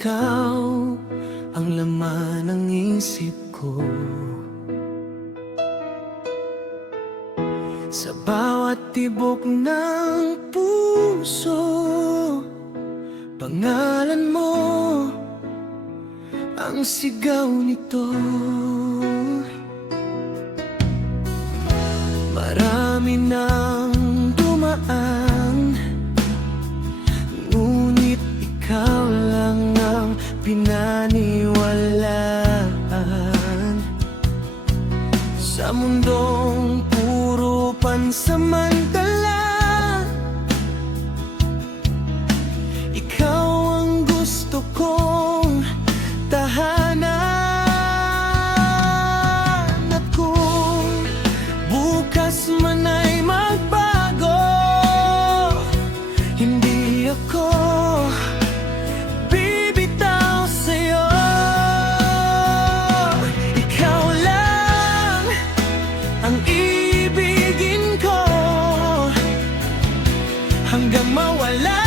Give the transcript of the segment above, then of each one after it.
ikaw ang laman ng isip ko. Sa bawat tibok ng puso, pangalan mo ang sigaw nito. Marami nang dumaan, ngunit ikaw lang ang pinaniwalaan. Sa mundong puro pansamantala, ikaw ang gusto kong tahanan. At kung bukas man ay magbago, hindi ako bibitaw sa'yo. Ikaw lang ang ibigin ko hanggang mawala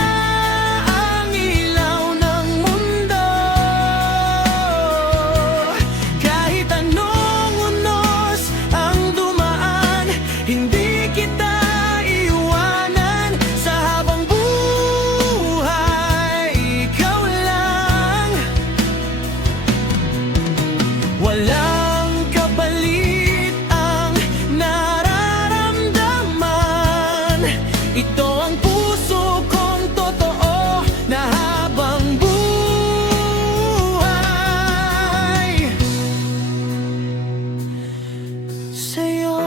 ang ilaw ng mundo. Kahit anong unos ang dumaan, hindi kita iwanan sa habang buhay. Ikaw lang, walang kapalit ang nararamdaman. Ito ang puso kong totoo na habang buhay sa'yo.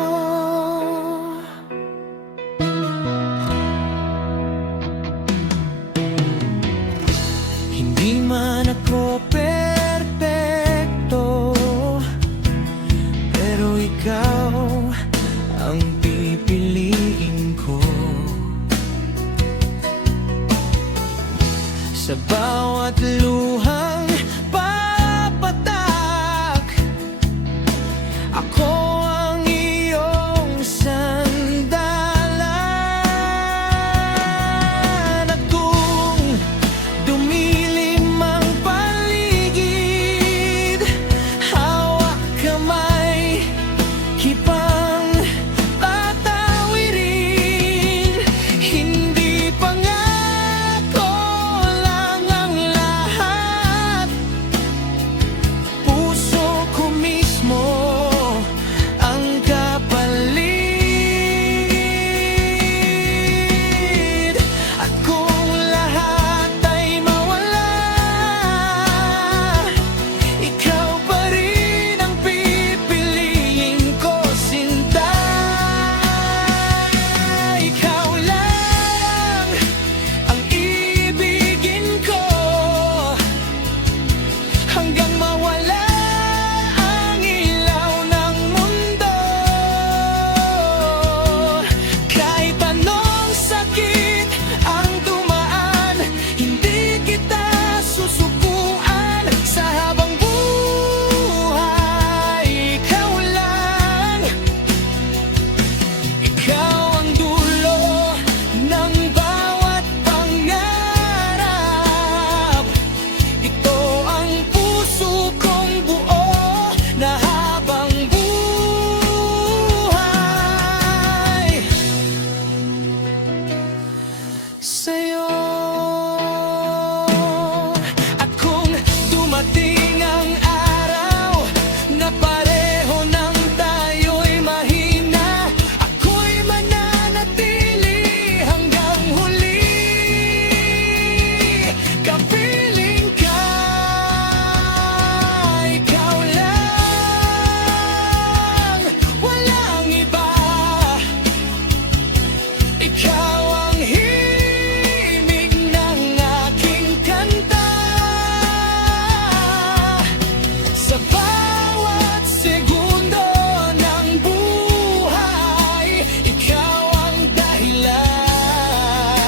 Hindi man ako perpekto, pero ikaw ang pipiliin ko. Sa bawat luhang papatak, ako ang iyong sandalan. At kung dumilim ang paligid, hawak kamay kitang tatawirin. Hindi pangako lang ang lahat, puso ko mismo ang kapalit. At kung lahat ay mawala, ikaw pa rin ang pipiliin ko, sinta. Ikaw lang ang ibigin ko hanggang mawala ang ilaw ng mundo. Kahit anong sakit ang dumaan, hindi kita susukuan sa habang buhay. Ikaw lang, ikaw ang dulo ng bawat pangarap. Ito ang puso kong buo na habang buhay sa'yo.